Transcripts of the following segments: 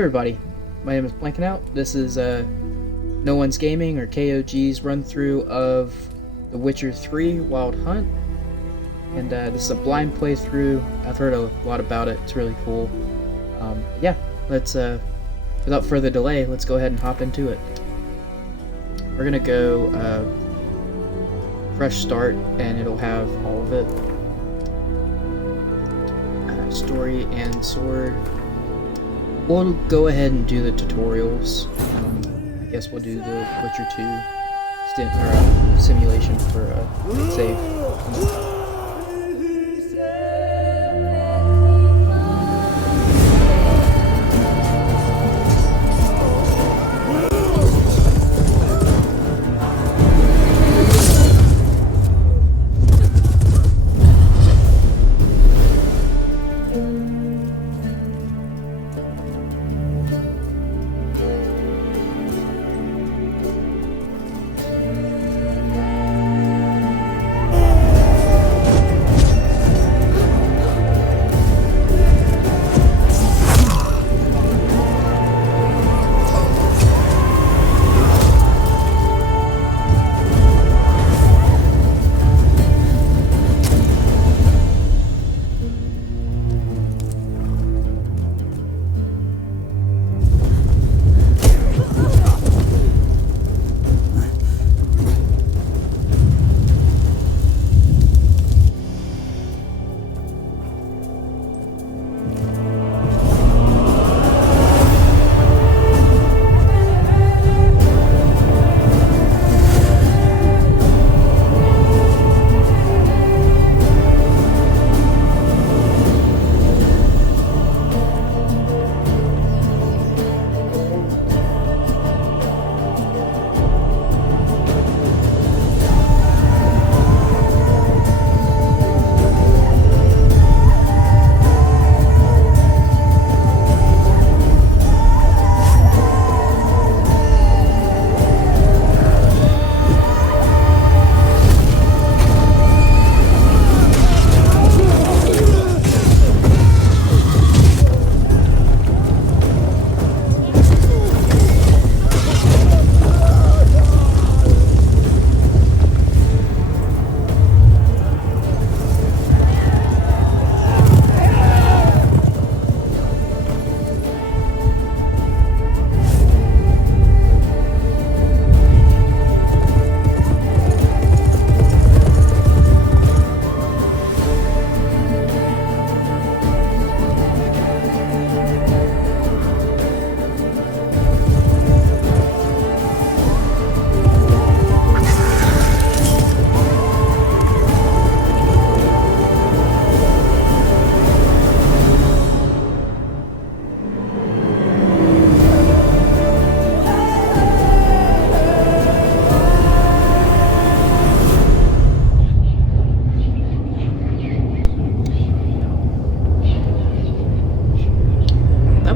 everybody, my name is BlankenOut. This is No One's Gaming, or KOG's run-through of The Witcher 3 Wild Hunt. And this is a blind playthrough. I've heard a lot about it. It's really cool. Yeah, let's, without further delay, let's go ahead and hop into it. We're gonna go fresh start, and it'll have all of it. Story and sword. We'll go ahead and do the tutorials. I guess we'll do the Witcher 2 simulation for save.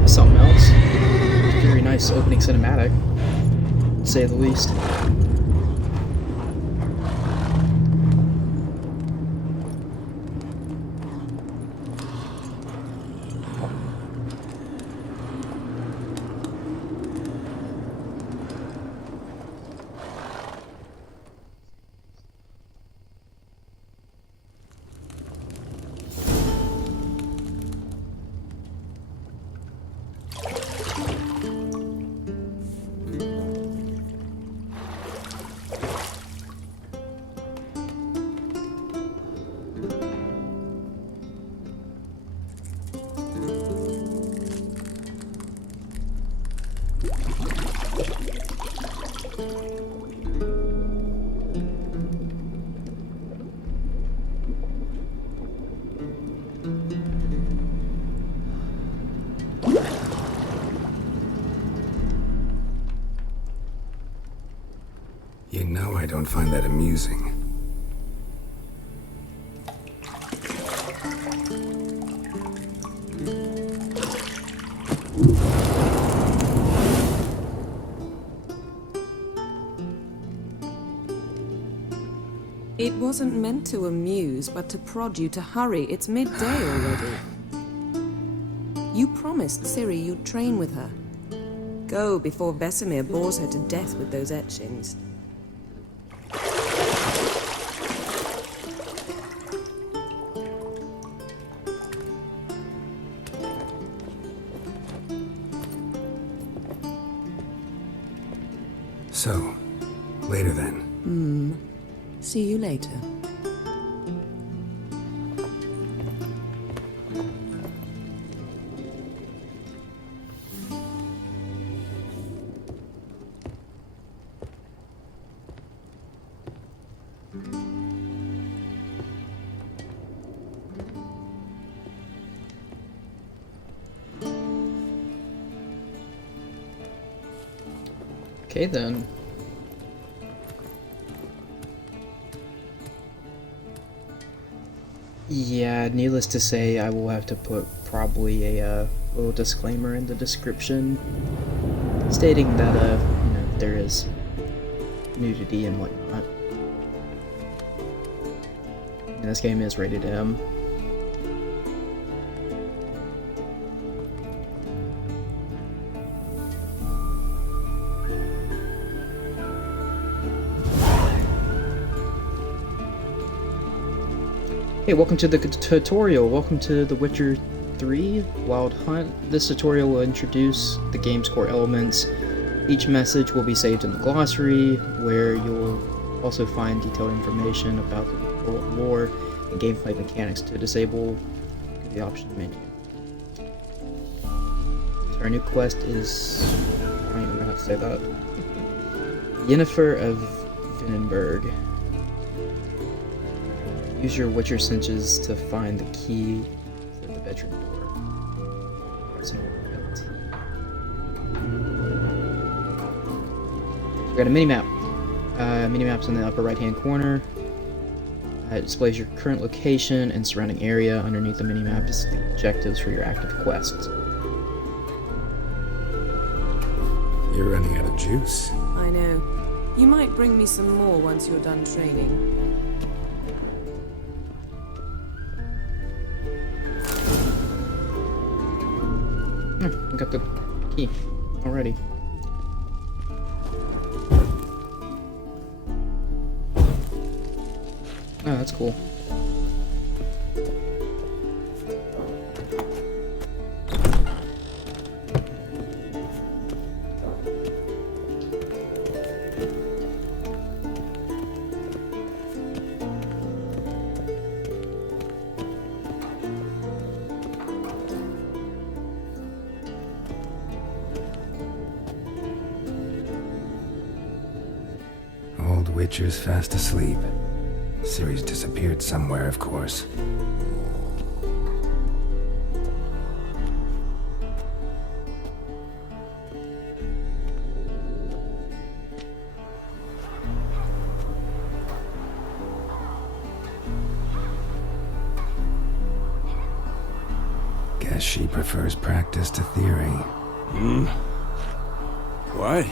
Something else. Very nice opening cinematic, to say the least. You know I don't find that amusing. It wasn't meant to amuse, but to prod you to hurry. It's midday already. You promised Ciri you'd train with her. Go before Vesemir bores her to death with those etchings. So, later then. See you later. Okay then. Yeah, needless to say, I will have to put probably a little disclaimer in the description stating that there is nudity and whatnot. And this game is rated M. Hey, welcome to the tutorial. Welcome to The Witcher 3 Wild Hunt. This tutorial will introduce the game's core elements. Each message will be saved in the glossary, where you'll also find detailed information about the lore and gameplay mechanics. To disable the option menu. So our new quest is... I don't even know how to say that. Yennefer of Vinenberg. Use your Witcher senses to find the key to the bedroom door. Personal ability. So we got a mini-map. Mini-map's in the upper right-hand corner. It displays your current location and surrounding area. Underneath the mini-map is the objectives for your active quests. You're running out of juice. I know. You might bring me some more once you're done training. I got the key already. Oh, that's cool. Old Witcher's fast asleep. Ciri's disappeared somewhere, of course. Guess she prefers practice to theory. What?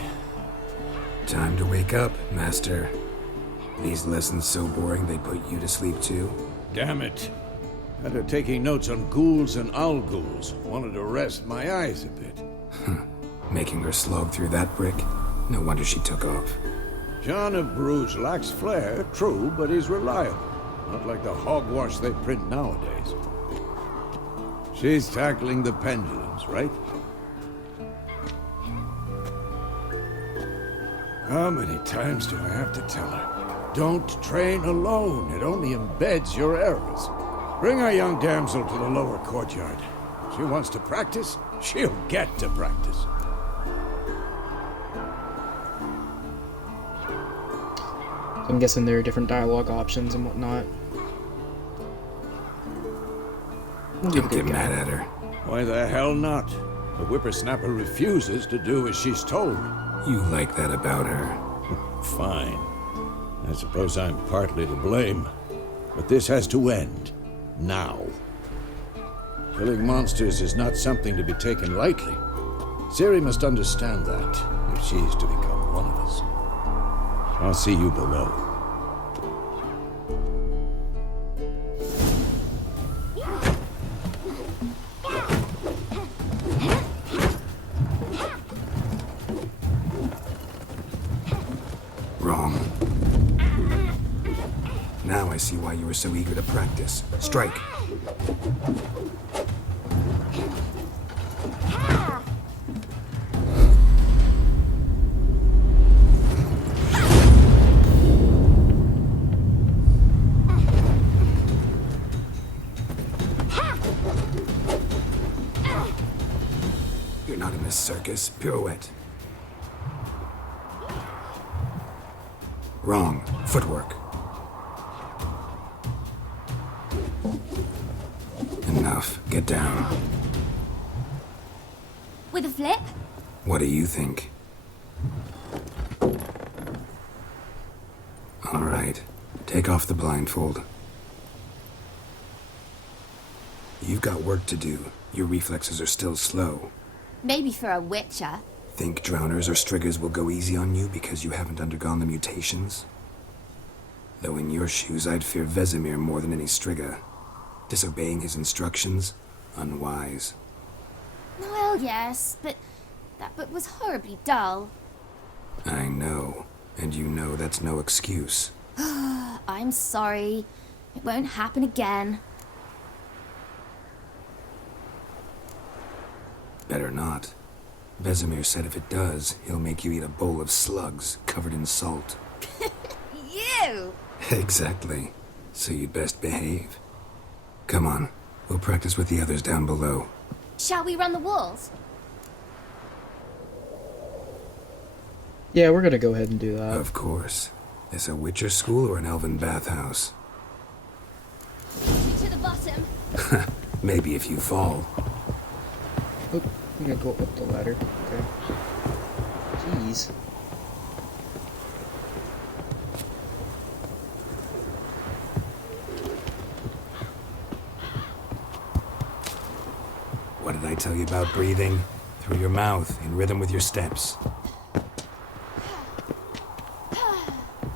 Time to wake up, Master. These lessons so boring they put you to sleep too? Damn it. After taking notes on ghouls and owl ghouls, wanted to rest my eyes a bit. Making her slog through that brick? No wonder she took off. John of Bruges lacks flair, true, but he's reliable. Not like the hogwash they print nowadays. She's tackling the pendulums, right? How many times do I have to tell her? Don't train alone. It only embeds your errors. Bring our young damsel to the lower courtyard. She wants to practice, she'll get to practice. I'm guessing there are different dialogue options and whatnot. Don't get mad at her. Why the hell not? The whippersnapper refuses to do as she's told. You like that about her. Fine. I suppose I'm partly to blame. But this has to end. Now. Killing monsters is not something to be taken lightly. Ciri must understand that, if she's to become one of us. I'll see you below. Now I see why you were so eager to practice. Strike. You're not in this circus. Pirouette. Wrong. Footwork. Enough. Get down. With a flip? What do you think? All right. Take off the blindfold. You've got work to do. Your reflexes are still slow. Maybe for a witcher. Think drowners or striggers will go easy on you because you haven't undergone the mutations? Though in your shoes, I'd fear Vesemir more than any strigger. Disobeying his instructions? Unwise. Well, yes, but that book was horribly dull. I know. And you know that's no excuse. I'm sorry. It won't happen again. Better not. Vesemir said if it does, he'll make you eat a bowl of slugs covered in salt. You! Exactly. So you'd best behave. Come on. We'll practice with the others down below. Shall we run the walls? Yeah, we're gonna go ahead and do that. Of course. Is a Witcher school or an elven bathhouse? To the bottom. Maybe if you fall. Oop, I'm gonna go up the ladder. Okay. Jeez. What did I tell you about breathing? Through your mouth, in rhythm with your steps.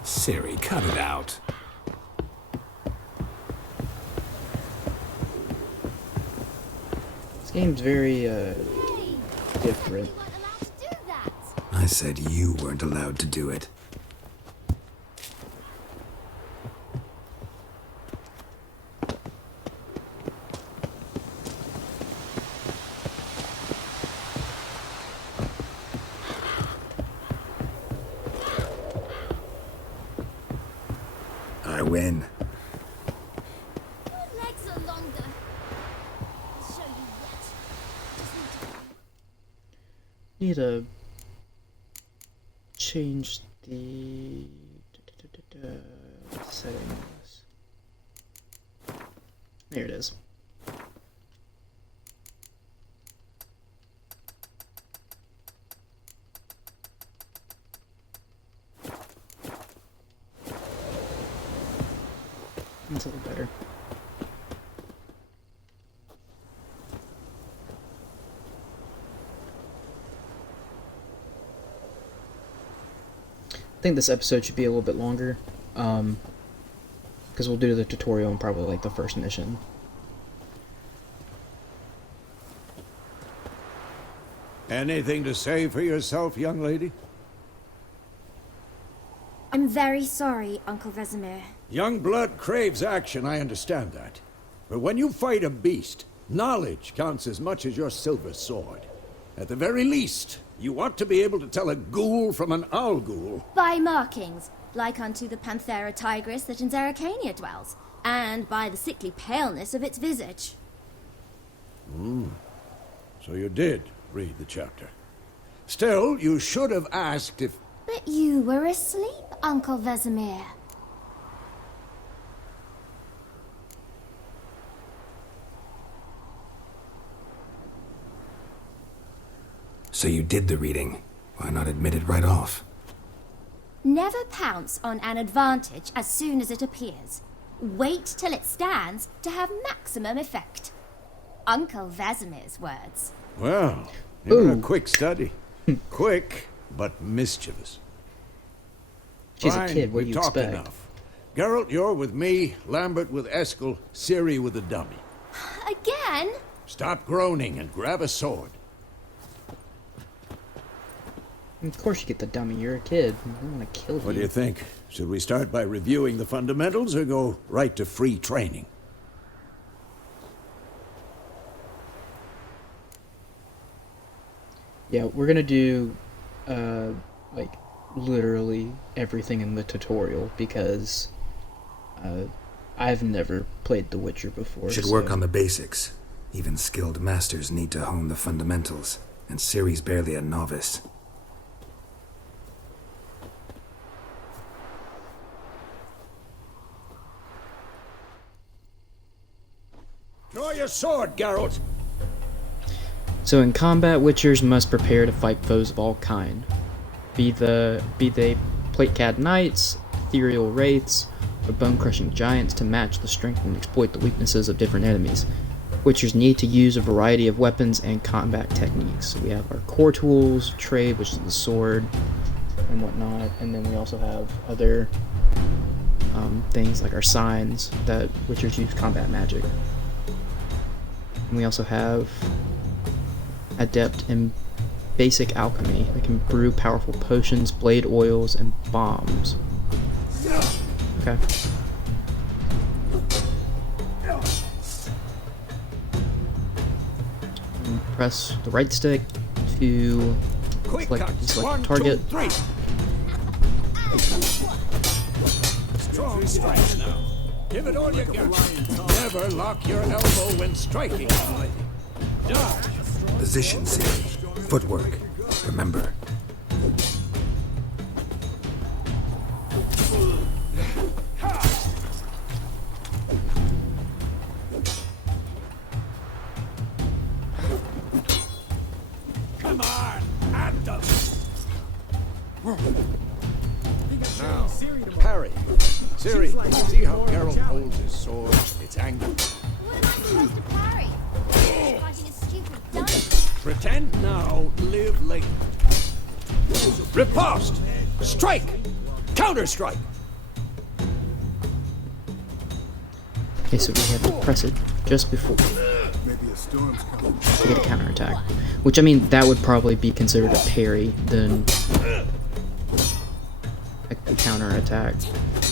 Siri, cut it out. This game's very, different. You weren't allowed to do that. I said you weren't allowed to do it. I win. Your legs are longer. I'll show you what. Need to change the settings. There it is. That's a little better. I think this episode should be a little bit longer, because we'll do the tutorial in probably like the first mission. Anything to say for yourself, young lady? I'm very sorry, Uncle Vesemir. Young blood craves action, I understand that. But when you fight a beast, knowledge counts as much as your silver sword. At the very least, you ought to be able to tell a ghoul from an owl ghoul. By markings, like unto the Panthera tigris that in Zeracania dwells, and by the sickly paleness of its visage. So you did read the chapter. Still, you should have asked if... But you were asleep, Uncle Vesemir. So you did the reading. Why not admit it right off? Never pounce on an advantage as soon as it appears. Wait till it stands to have maximum effect. Uncle Vesemir's words. Well, you're a Ooh. quick study. Quick, but mischievous. She's Fine, a kid, what do we've you talked expect? enough. Geralt, you're with me, Lambert with Eskel, Ciri with the dummy. Again? Stop groaning and grab a sword. Of course you get the dummy, you're a kid. You don't want to kill What do you think? Should we start by reviewing the fundamentals or go right to free training? Yeah, we're gonna do, like, literally everything in the tutorial because I've never played The Witcher before. Should work on the basics. Even skilled masters need to hone the fundamentals, and Ciri's barely a novice. Draw your sword, Geralt! So in combat, Witchers must prepare to fight foes of all kind, be they plate-clad knights, ethereal wraiths, or bone-crushing giants to match the strength and exploit the weaknesses of different enemies. Witchers need to use a variety of weapons and combat techniques. So we have our core tools, trade, which is the sword, and whatnot, and then we also have other things like our signs that Witchers use combat magic. And we also have adept in basic alchemy. They can brew powerful potions, blade oils, and bombs. Okay. And press the right stick to select target. 1, 2, 3. Strong strikes now. Give it all you got. Never lock your elbow when striking. Dodge. Position, Ciri. Footwork. Remember. Come on, at them. Now, parry. Ciri, see how Geralt holds his sword? It's angled. What am I supposed to parry? Fighting a stupid dummy. Pretend now, live later. Riposte! Strike! Counter-strike! Okay, so we have to press it just before to get a counterattack. Which, I mean, that would probably be considered a parry than a counterattack.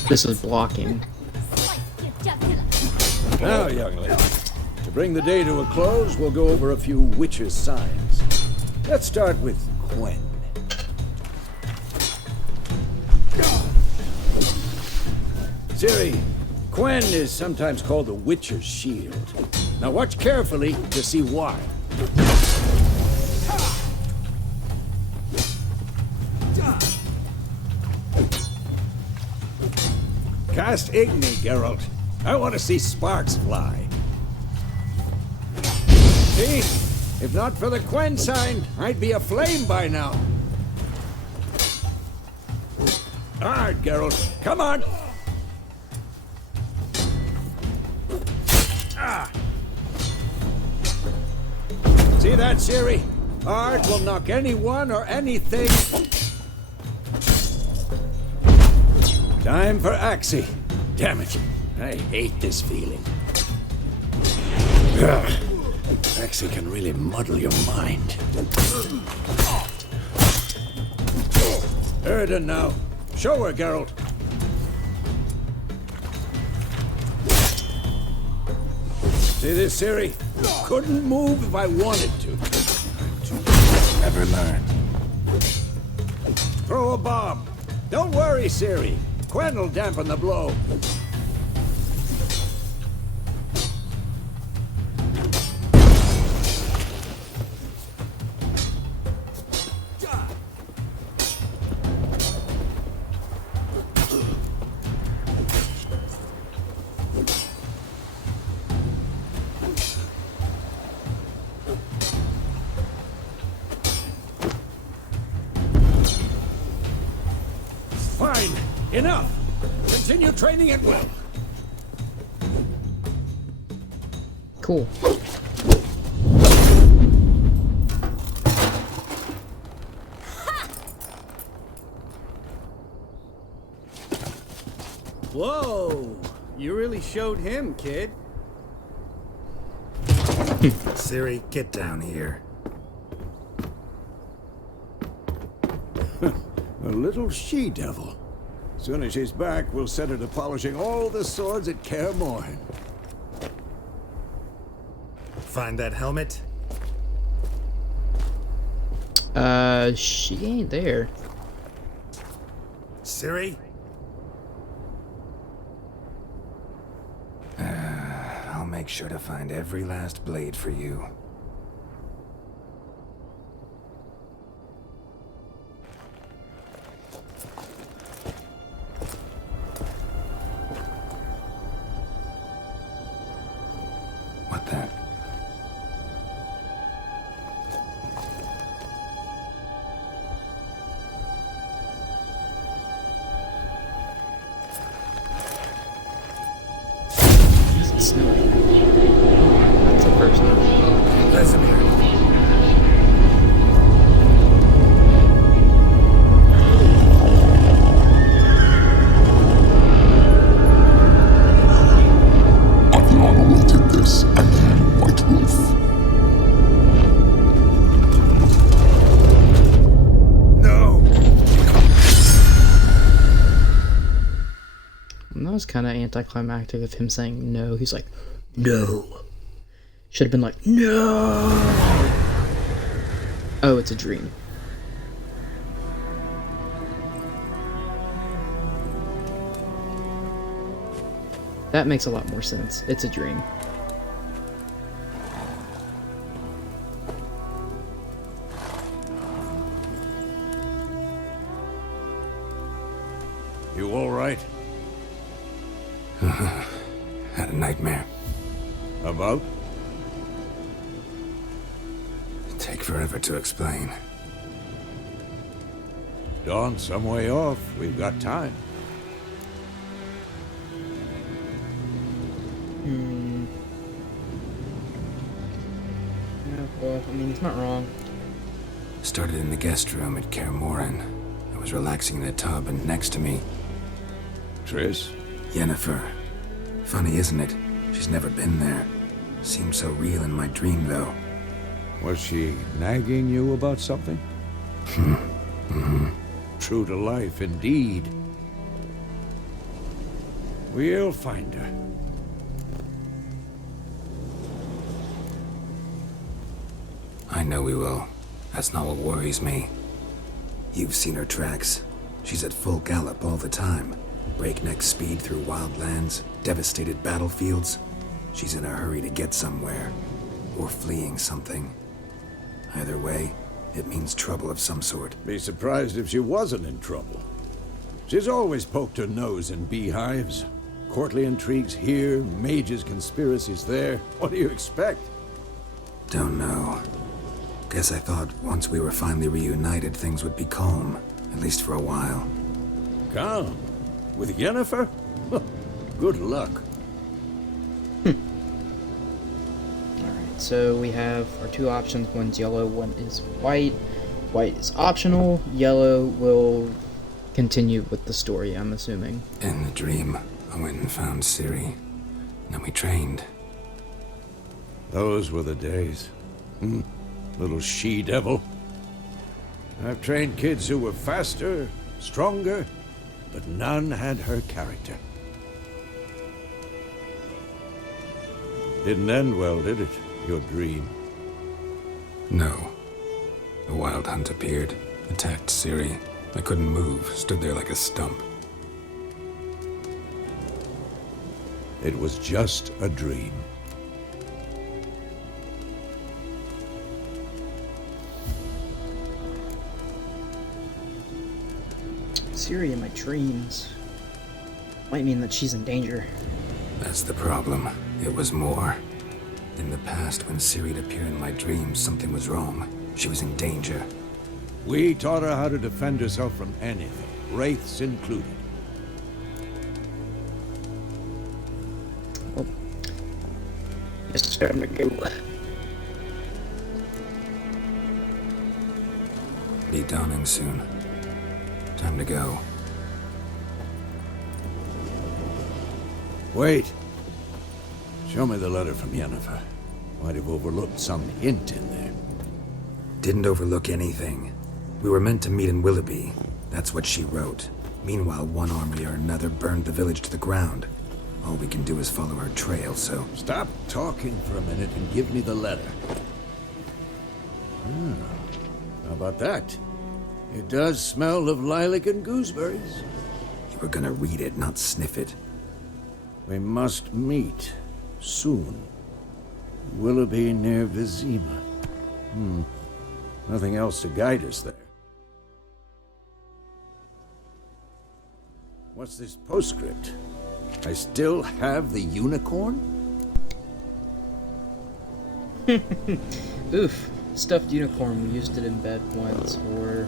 This is blocking. Now, young lady, to bring the day to a close, we'll go over a few witches' signs. Let's start with Quen. Ciri, Quen is sometimes called the Witcher's Shield. Now watch carefully to see why. Cast Igni, Geralt. I want to see sparks fly. See? If not for the Quen sign, I'd be aflame by now. Hard, Geralt. Come on! Ah. See that, Ciri? Art will knock anyone or anything. Time for Axie. Damn it. I hate this feeling. Ugh. Axie can really muddle your mind. Erden now. Show her, Geralt. See this, Ciri? Couldn't move if I wanted to. Never learn. Throw a bomb. Don't worry, Ciri. Quen will dampen the blow. Fine. Enough. Continue training at will. Cool. Whoa! You really showed him, kid. Ciri, get down here. A little she-devil. Soon as she's back, we'll set her to polishing all the swords at Kaer Morhen. Find that helmet? She ain't there. Ciri? I'll make sure to find every last blade for you. What the? Is it snowing? That's the first one. Vesemir. I've long awaited this, and you, White Wolf. No! And that was kind of anticlimactic of him saying no. He's like, no. Should have been like, no. Oh, it's a dream. That makes a lot more sense. It's a dream. You all right? Had a nightmare. About? Take forever to explain. Dawn's some way off. We've got time. Yeah, well, I mean, he's not wrong. Started in the guest room at Kaer Morhen. I was relaxing in a tub, and next to me, Triss? Yennefer. Funny, isn't it? She's never been there. Seemed so real in my dream, though. Was she nagging you about something? True to life, indeed. We'll find her. I know we will. That's not what worries me. You've seen her tracks. She's at full gallop all the time. Breakneck speed through wildlands, devastated battlefields. She's in a hurry to get somewhere. Or fleeing something. Either way, it means trouble of some sort. Be surprised if she wasn't in trouble. She's always poked her nose in beehives. Courtly intrigues here, mages' conspiracies there. What do you expect? Don't know. Guess I thought once we were finally reunited, things would be calm. At least for a while. Calm? With Yennefer? Good luck. Alright, so we have our two options. One's yellow, one is white. White is optional. Yellow will continue with the story, I'm assuming. In the dream, I went and found Ciri. Then we trained. Those were the days. Little she-devil. I've trained kids who were faster, stronger, but none had her character. Didn't end well, did it? Your dream? No. The Wild Hunt appeared, attacked Ciri. I couldn't move, stood there like a stump. It was just a dream. Ciri in my dreams might mean that she's in danger. That's the problem. It was more. In the past, when Ciri'd appear in my dreams, something was wrong. She was in danger. We taught her how to defend herself from anything, wraiths included. Oh. Guess it's time to go. Be dawning soon. Time to go. Wait. Show me the letter from Yennefer. Might have overlooked some hint in there. Didn't overlook anything. We were meant to meet in Willoughby. That's what she wrote. Meanwhile, one army or another burned the village to the ground. All we can do is follow our trail, so... Stop talking for a minute and give me the letter. How about that? It does smell of lilac and gooseberries. You were gonna read it, not sniff it. We must meet soon. Willoughby near Vizima. Nothing else to guide us there. What's this postscript? I still have the unicorn? Oof. Stuffed unicorn. We used it in bed once, or...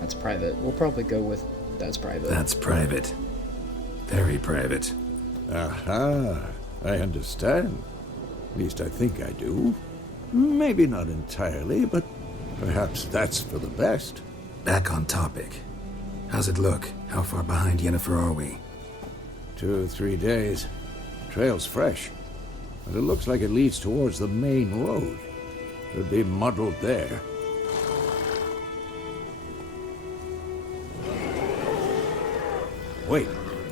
That's private. We'll probably go with that's private. That's private. Very private. Aha. I understand. At least I think I do. Maybe not entirely, but perhaps that's for the best. Back on topic. How's it look? How far behind Yennefer are we? 2 or 3 days. Trail's fresh, but it looks like it leads towards the main road. Could be muddled there. Wait,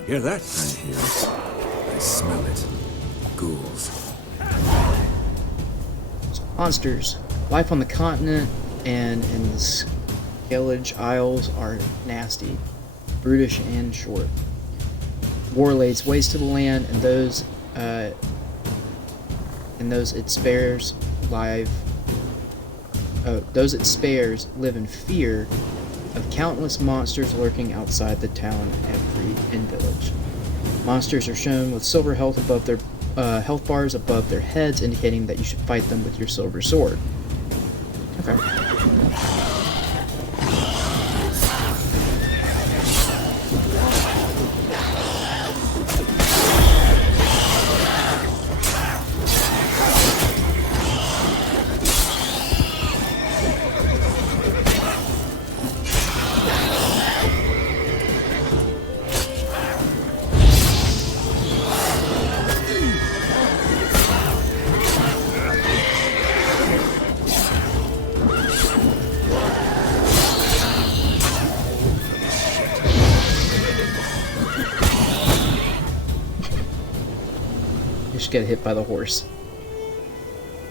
hear that? I hear it. I smell it. Ghouls. Monsters. Life on the continent and in the Skellige Isles are nasty, brutish, and short. War lays waste to the land, and those it spares live in fear of countless monsters lurking outside the town and village. Monsters are shown with silver health above their health bars above their heads, indicating that you should fight them with your silver sword. Okay. Get hit by the horse.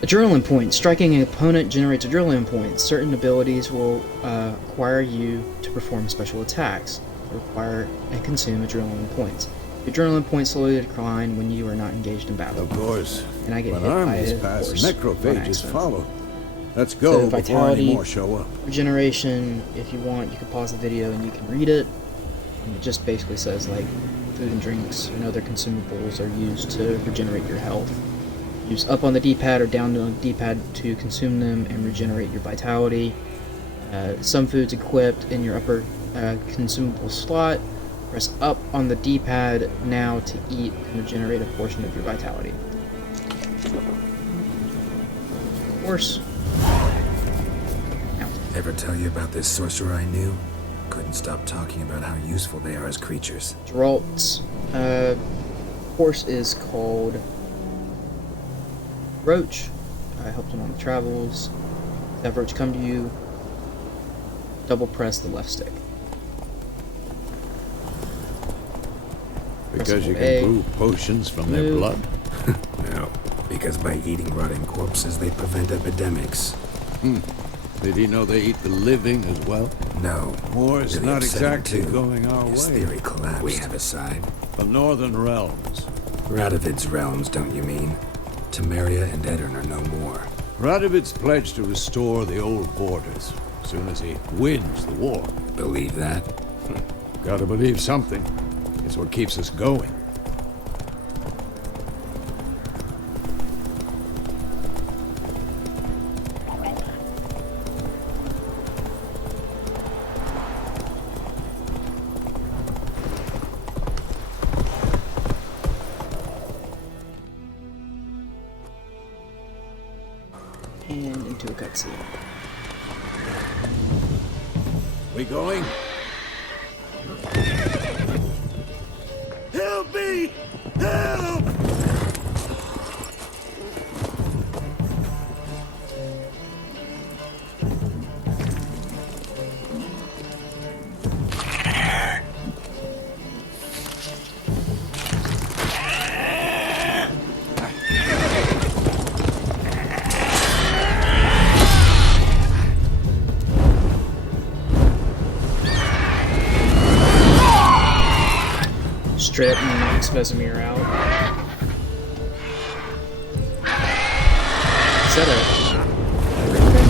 Adrenaline points. Striking an opponent generates adrenaline points. Certain abilities will require you to perform special attacks, require and consume adrenaline points. The adrenaline points slowly decline when you are not engaged in battle. Of course. And I get when hit by armies a pass, horse on necrophages accident. follow. Let's go So before vitality, any more show up. Regeneration, if you want, you can pause the video and you can read it. And it just basically says, like, food and drinks and other consumables are used to regenerate your health. Use up on the D-pad or down on the D-pad to consume them and regenerate your vitality. Some foods equipped in your upper consumable slot. Press up on the D-pad now to eat and regenerate a portion of your vitality. Of course. Ever tell you about this sorcerer I knew? Couldn't stop talking about how useful they are as creatures. Geralt's horse is called Roach. I helped him on the travels. Have Roach come to you, double press the left stick. Because you A. can brew potions from their Move. blood. No, because by eating rotting corpses, they prevent epidemics. Did he know they eat the living as well? No. War's really not upsetting, exactly too. going our His way. theory collapsed. We have a side. The Northern Realms. Radovid's realms, don't you mean? Temeria and Edirn are no more. Radovid's pledged to restore the old borders as soon as he wins the war. Believe that? Gotta believe something. It's what keeps us going. And into a cutscene. We going? Help me! Help! straight up knocks Vesemir out. Is that a griffin?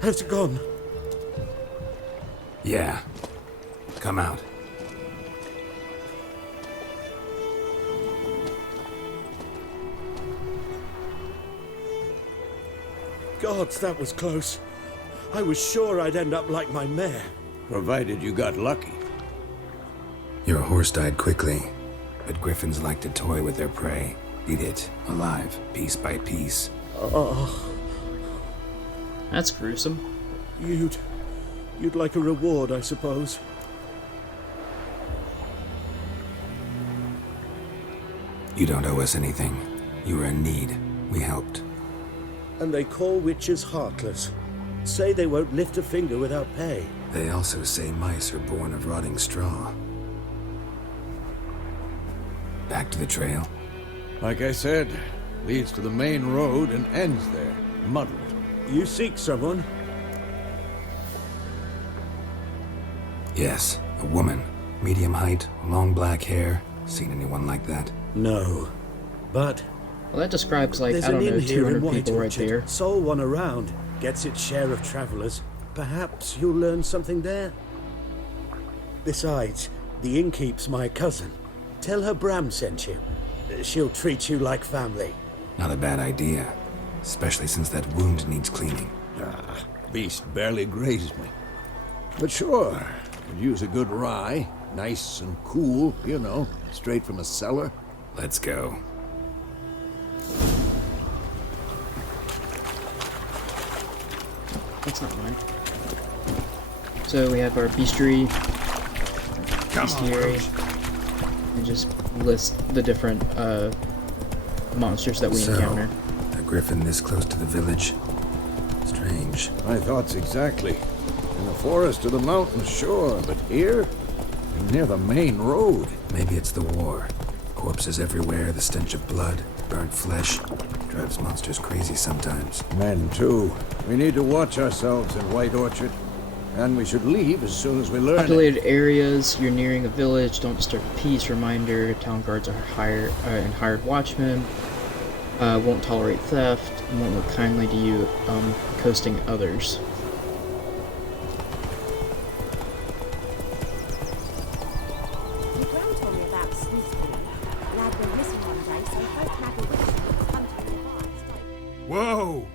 Has it gone? Yeah. Come out. Gods, that was close. I was sure I'd end up like my mare. Provided you got lucky. Your horse died quickly, but griffins like to toy with their prey. Eat it, alive, piece by piece. Oh, That's gruesome. you'd like a reward, I suppose. You don't owe us anything. You were in need. We helped. And they call witches heartless. Say they won't lift a finger without pay. They also say mice are born of rotting straw. Back to the trail. Like I said, leads to the main road and ends there, muddled. You seek someone? Yes, a woman. Medium height, long black hair. Seen anyone like that? No. But Well, that describes, like, there's I don't an know, inn here in 200 White people right Orchard. there. Sole one around. Gets its share of travelers. Perhaps you'll learn something there. Besides, the innkeep's my cousin. Tell her Bram sent you. She'll treat you like family. Not a bad idea. Especially since that wound needs cleaning. Beast barely grazed me. But sure, could use a good rye. Nice and cool, you know, straight from a cellar. Let's go. That's not mine. So we have our bestiary, and just list the different monsters that we encounter. A griffin this close to the village. Strange. My thoughts exactly. In the forest or the mountains, sure, but here? Near the main road. Maybe it's the war. Corpses everywhere, the stench of blood, burnt flesh. Drives monsters crazy sometimes. Men, too. We need to watch ourselves in White Orchard. And we should leave as soon as we learn. Populated areas, you're nearing a village, don't disturb peace, reminder, town guards are hired and hired watchmen, won't tolerate theft, and won't look kindly to you, coasting others. My gran told me about Sneaky. Lad went missing one day, so folk nagged witches and hunted the vines. Whoa!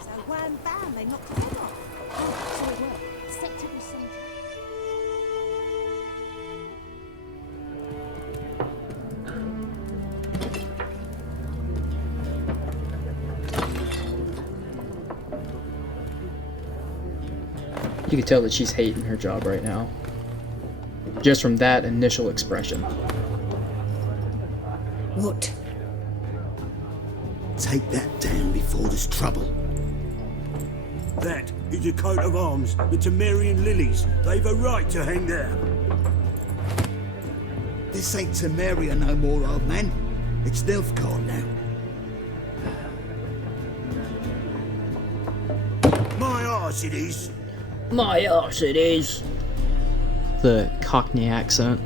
So wham bam, they knocked the head off. So it worked. Sector was centre. You can tell that she's hating her job right now. Just from that initial expression. What? Take that down before there's trouble. That is a coat of arms, the Temerian lilies. They've a right to hang there. This ain't Temeria no more, old man. It's Nilfgaard now. My arse it is. My arse it is! The Cockney accent.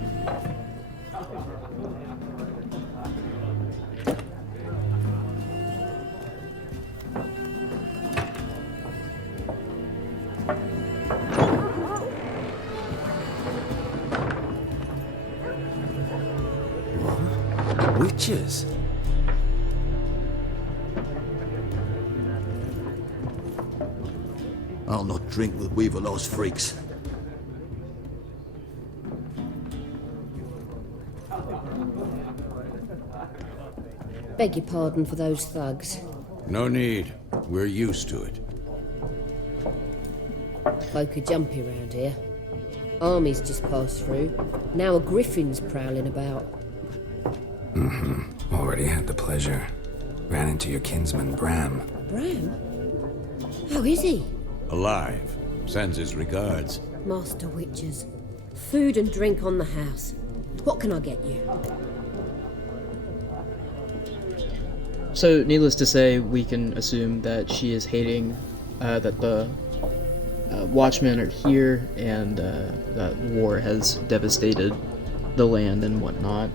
Witches? I'll not drink with Weaverlaw's freaks. Beg your pardon for those thugs. No need. We're used to it. Folk are jumpy round here. Armies just passed through. Now a griffin's prowling about. Already had the pleasure. Ran into your kinsman, Bram. Bram? How is he? Alive. Sends his regards. Master witches. Food and drink on the house. What can I get you? So, needless to say, we can assume that she is hating that the Watchmen are here and that war has devastated the land and whatnot.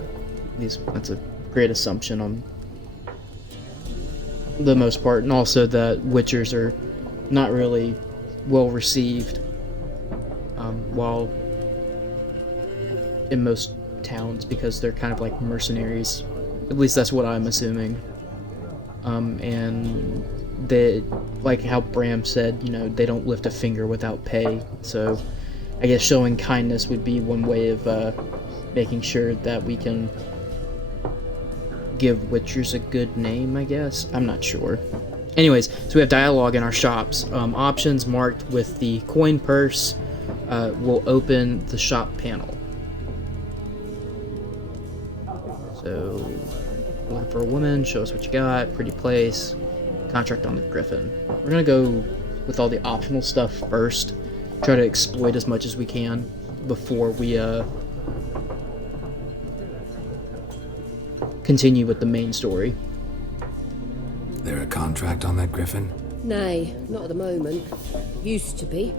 That's a great assumption on the most part, and also that Witchers are not really well received, while in most towns, because they're kind of like mercenaries. At least that's what I'm assuming. And they, like how Bram said, you know, they don't lift a finger without pay. So I guess showing kindness would be one way of making sure that we can give Witchers a good name, I guess. I'm not sure. Anyways, so we have dialogue in our shops. Options marked with the coin purse will open the shop panel. So, looking for a woman, show us what you got, pretty place, contract on the Griffin. We're gonna go with all the optional stuff first, try to exploit as much as we can before we continue with the main story. There a contract on that Griffin? Nay, not at the moment. Used to be.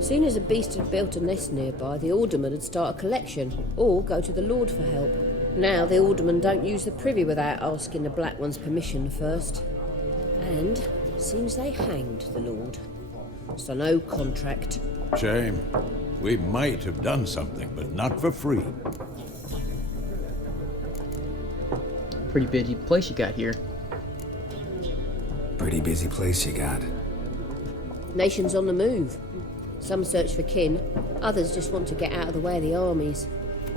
Soon as a beast had built a nest nearby, the alderman would start a collection, or go to the Lord for help. Now the aldermen don't use the privy without asking the Black One's permission first. And seems they hanged the Lord. So no contract. Shame. We might have done something, but not for free. Pretty busy place you got here. Pretty busy place you got. Nations on the move. Some search for kin, others just want to get out of the way of the armies.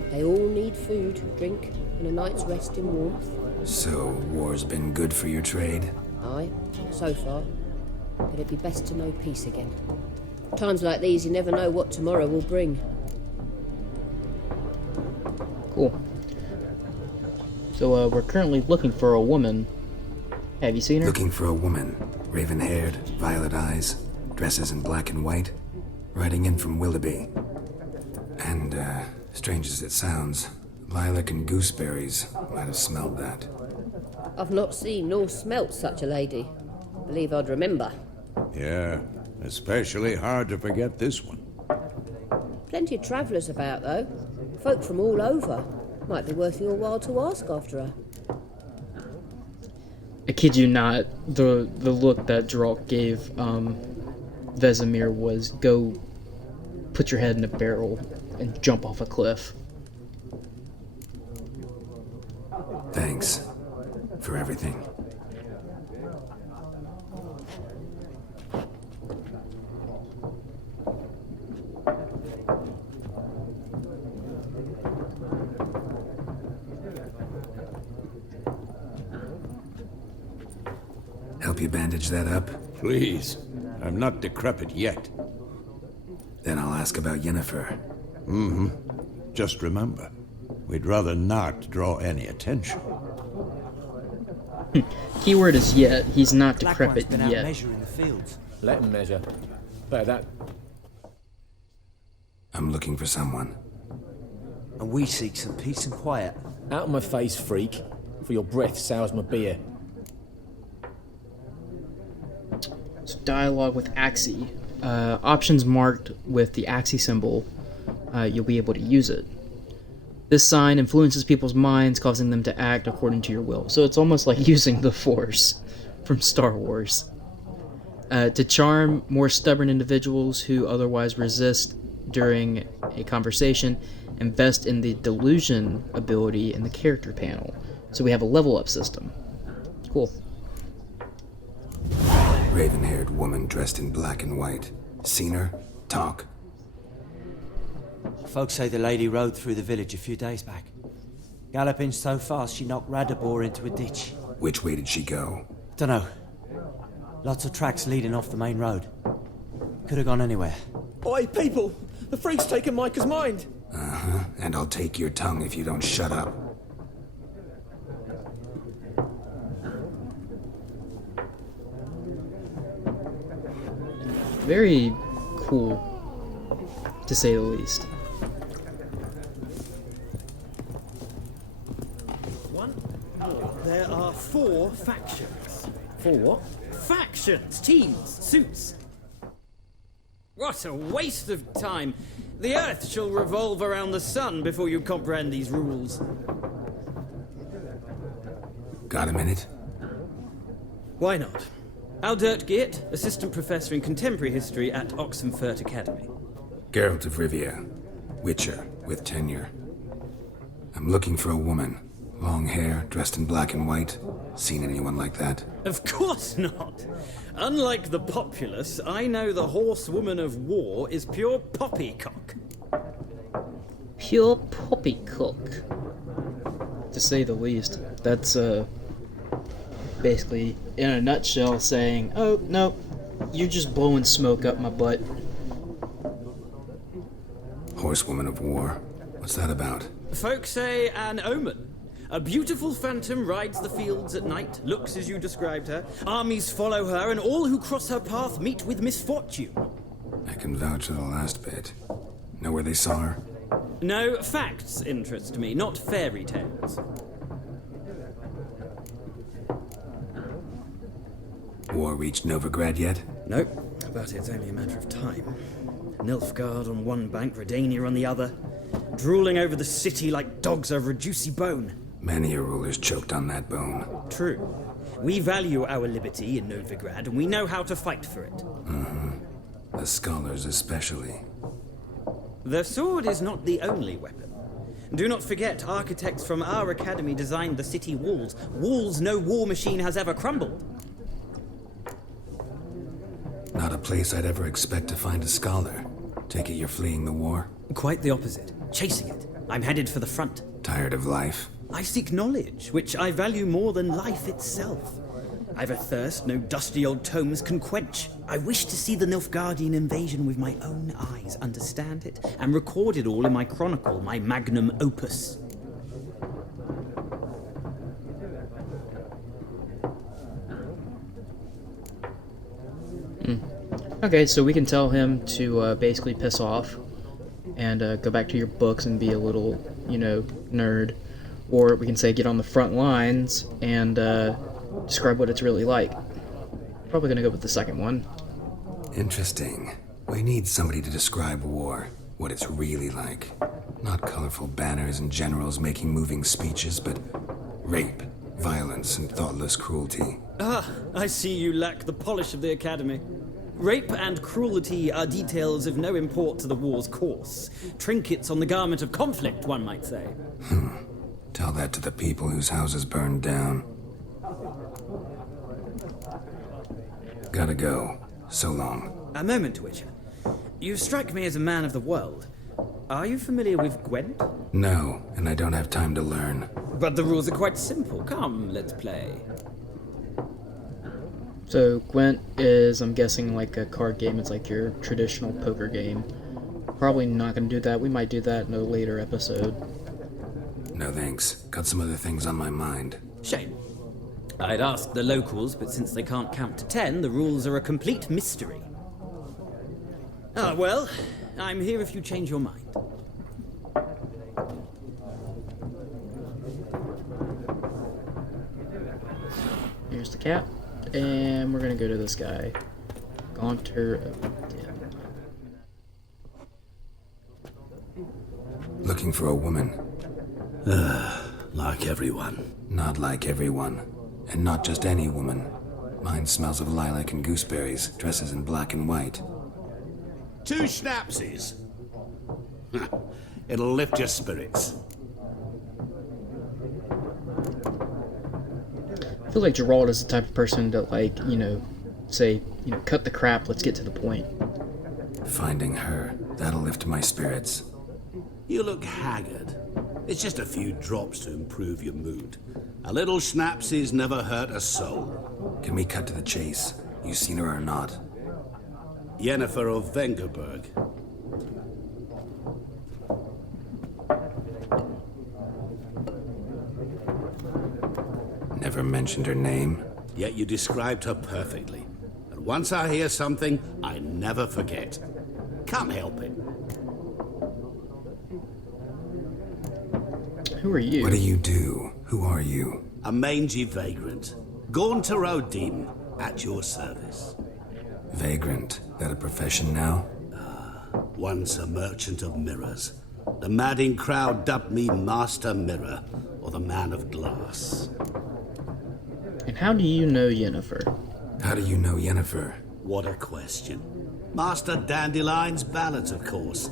They all need food, drink, and a night's rest in warmth. So, war's been good for your trade? Aye, so far. But it'd be best to know peace again. Times like these, you never know what tomorrow will bring. Cool. So, we're currently looking for a woman. Have you seen her? Looking for a woman. Raven-haired, violet eyes, dresses in black and white. Riding in from Willoughby. And, strange as it sounds, lilac and gooseberries might have smelled that. I've not seen nor smelt such a lady. Believe I'd remember. Yeah, especially hard to forget this one. Plenty of travellers about, though. Folk from all over. Might be worth your while to ask after her. I kid you not, the look that Drake gave Vesemir was, go put your head in a barrel and jump off a cliff. Thanks for everything. Help you bandage that up? Please. I'm not decrepit yet. Then I'll ask about Yennefer. Mm-hmm. Just remember, we'd rather not draw any attention. Keyword is yet. He's not Black decrepit One's been out yet. measuring the fields. Let him measure. Better that. I'm looking for someone. And we seek some peace and quiet. Out of my face, freak. For your breath sours my beer. So dialogue with Axie. Options marked with the Axie symbol, you'll be able to use it. This sign influences people's minds, causing them to act according to your will. So it's almost like using the Force from Star Wars. To charm more stubborn individuals who otherwise resist during a conversation, invest in the delusion ability in the character panel. So we have a level up system. Cool. Raven-haired woman dressed in black and white. Seen her? Talk. Folks say the lady rode through the village a few days back. Galloping so fast she knocked Radabor into a ditch. Which way did she go? Dunno. Lots of tracks leading off the main road. Could have gone anywhere. Oi, people! The freak's taken Micah's mind! Uh-huh. And I'll take your tongue if you don't shut up. Very cool, to say the least. everyone. There are 4 factions. 4 what? Factions, teams, suits. What a waste of time. The Earth shall revolve around the sun before you comprehend these rules. Got a minute? Why not? Aldert Geert, Assistant Professor in Contemporary History at Oxenfurt Academy. Geralt of Rivia, Witcher, with tenure. I'm looking for a woman. Long hair, dressed in black and white. Seen anyone like that? Of course not. Unlike the populace, I know the horsewoman of war is pure poppycock. Pure poppycock, to say the least. That's basically, in a nutshell, saying, "Oh no, you're just blowing smoke up my butt." Horsewoman of war. What's that about? Folk say an omen. A beautiful phantom rides the fields at night, looks as you described her. Armies follow her, and all who cross her path meet with misfortune. I can vouch for the last bit. Know where they saw her? No, facts interest me, not fairy tales. War reached Novigrad yet? Nope, but it's only a matter of time. Nilfgaard on one bank, Redania on the other. Drooling over the city like dogs over a juicy bone. Many a ruler's choked on that bone. True. We value our liberty in Novigrad, and we know how to fight for it. The scholars especially. The sword is not the only weapon. Do not forget, architects from our academy designed the city walls. Walls no war machine has ever crumbled. Not a place I'd ever expect to find a scholar. Take it you're fleeing the war? Quite the opposite. Chasing it. I'm headed for the front. Tired of life? I seek knowledge, which I value more than life itself. I've a thirst no dusty old tomes can quench. I wish to see the Nilfgaardian invasion with my own eyes, understand it, and record it all in my chronicle, my magnum opus. Okay, so we can tell him to basically piss off and go back to your books and be a little, nerd. Or we can say get on the front lines and describe what it's really like. Probably gonna go with the second one. Interesting. We need somebody to describe war, what it's really like. Not colorful banners and generals making moving speeches, but rape, violence, and thoughtless cruelty. Ah, I see you lack the polish of the academy. Rape and cruelty are details of no import to the war's course. Trinkets on the garment of conflict, one might say. Tell that to the people whose houses burned down. Gotta go. So long. A moment, Witcher. You strike me as a man of the world. Are you familiar with Gwent? No, and I don't have time to learn. But the rules are quite simple. Come, let's play. So Gwent is, I'm guessing, like a card game. It's like your traditional poker game. Probably not going to do that. We might do that in a later episode. No thanks. Got some other things on my mind. Shame. I'd ask the locals, but since they can't count to 10, the rules are a complete mystery. Ah, well, I'm here if you change your mind. Here's the cat. And we're gonna go to this guy. Gaunter of Dim. Looking for a woman. Like everyone. Not like everyone. And not just any woman. Mine smells of lilac and gooseberries, dresses in black and white. 2 schnapsies. It'll lift your spirits. I feel like Gerald is the type of person to, like, say, cut the crap, let's get to the point. Finding her, that'll lift my spirits. You look haggard. It's just a few drops to improve your mood. A little schnapsies never hurt a soul. Can we cut to the chase? You seen her or not? Yennefer of Vengerberg. Never mentioned her name. Yet you described her perfectly. And once I hear something, I never forget. Can't help it. who are you? What do you do? Who are you? A mangy vagrant. Gaunter O'Dean, at your service. Vagrant. That a profession now? Once a merchant of mirrors. The madding crowd dubbed me Master Mirror, or the Man of Glass. And how do you know Yennefer? How do you know Yennefer? What a question. Master Dandelion's ballads, of course.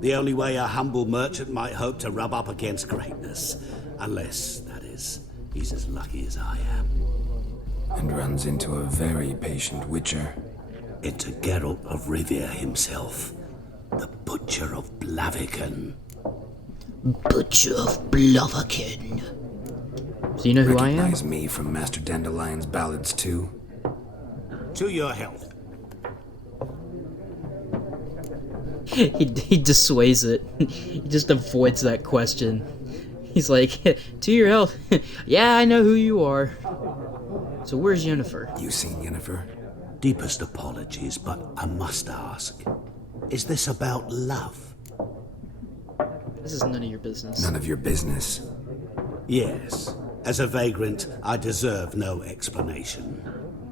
The only way a humble merchant might hope to rub up against greatness. Unless, that is, he's as lucky as I am. And runs into a very patient witcher. Into Geralt of Rivia himself. The Butcher of Blaviken. Butcher of Blaviken. Do you know who I am? Recognize me from Master Dandelion's ballads too? To your health. He dissuades it. He just avoids that question. He's like, to your health. Yeah, I know who you are. So where's Yennefer? You seen Yennefer? Deepest apologies, but I must ask. Is this about love? This is none of your business. None of your business. Yes. As a vagrant, I deserve no explanation.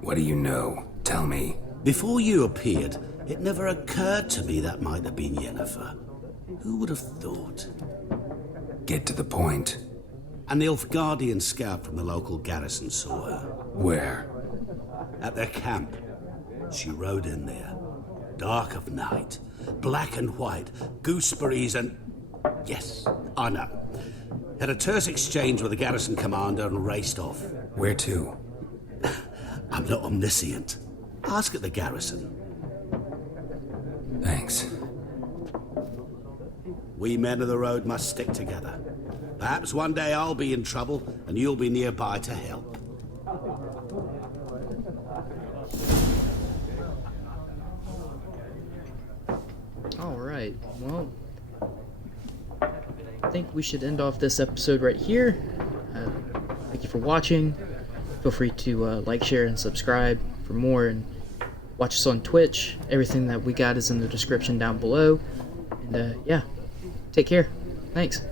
What do you know? Tell me. Before you appeared, it never occurred to me that might have been Yennefer. Who would have thought? Get to the point. A Nilfgaardian scout from the local garrison saw her. Where? At their camp. She rode in there. Dark of night. Black and white. Gooseberries and... Yes, I know. Had a terse exchange with the garrison commander and raced off. Where to? I'm not omniscient. Ask at the garrison. Thanks. We men of the road must stick together. Perhaps one day I'll be in trouble and you'll be nearby to help. Alright, well, I think we should end off this episode right here. Thank you for watching. Feel free to like, share, and subscribe for more, and watch us on Twitch. Everything that we got is in the description down below. And yeah, take care. Thanks.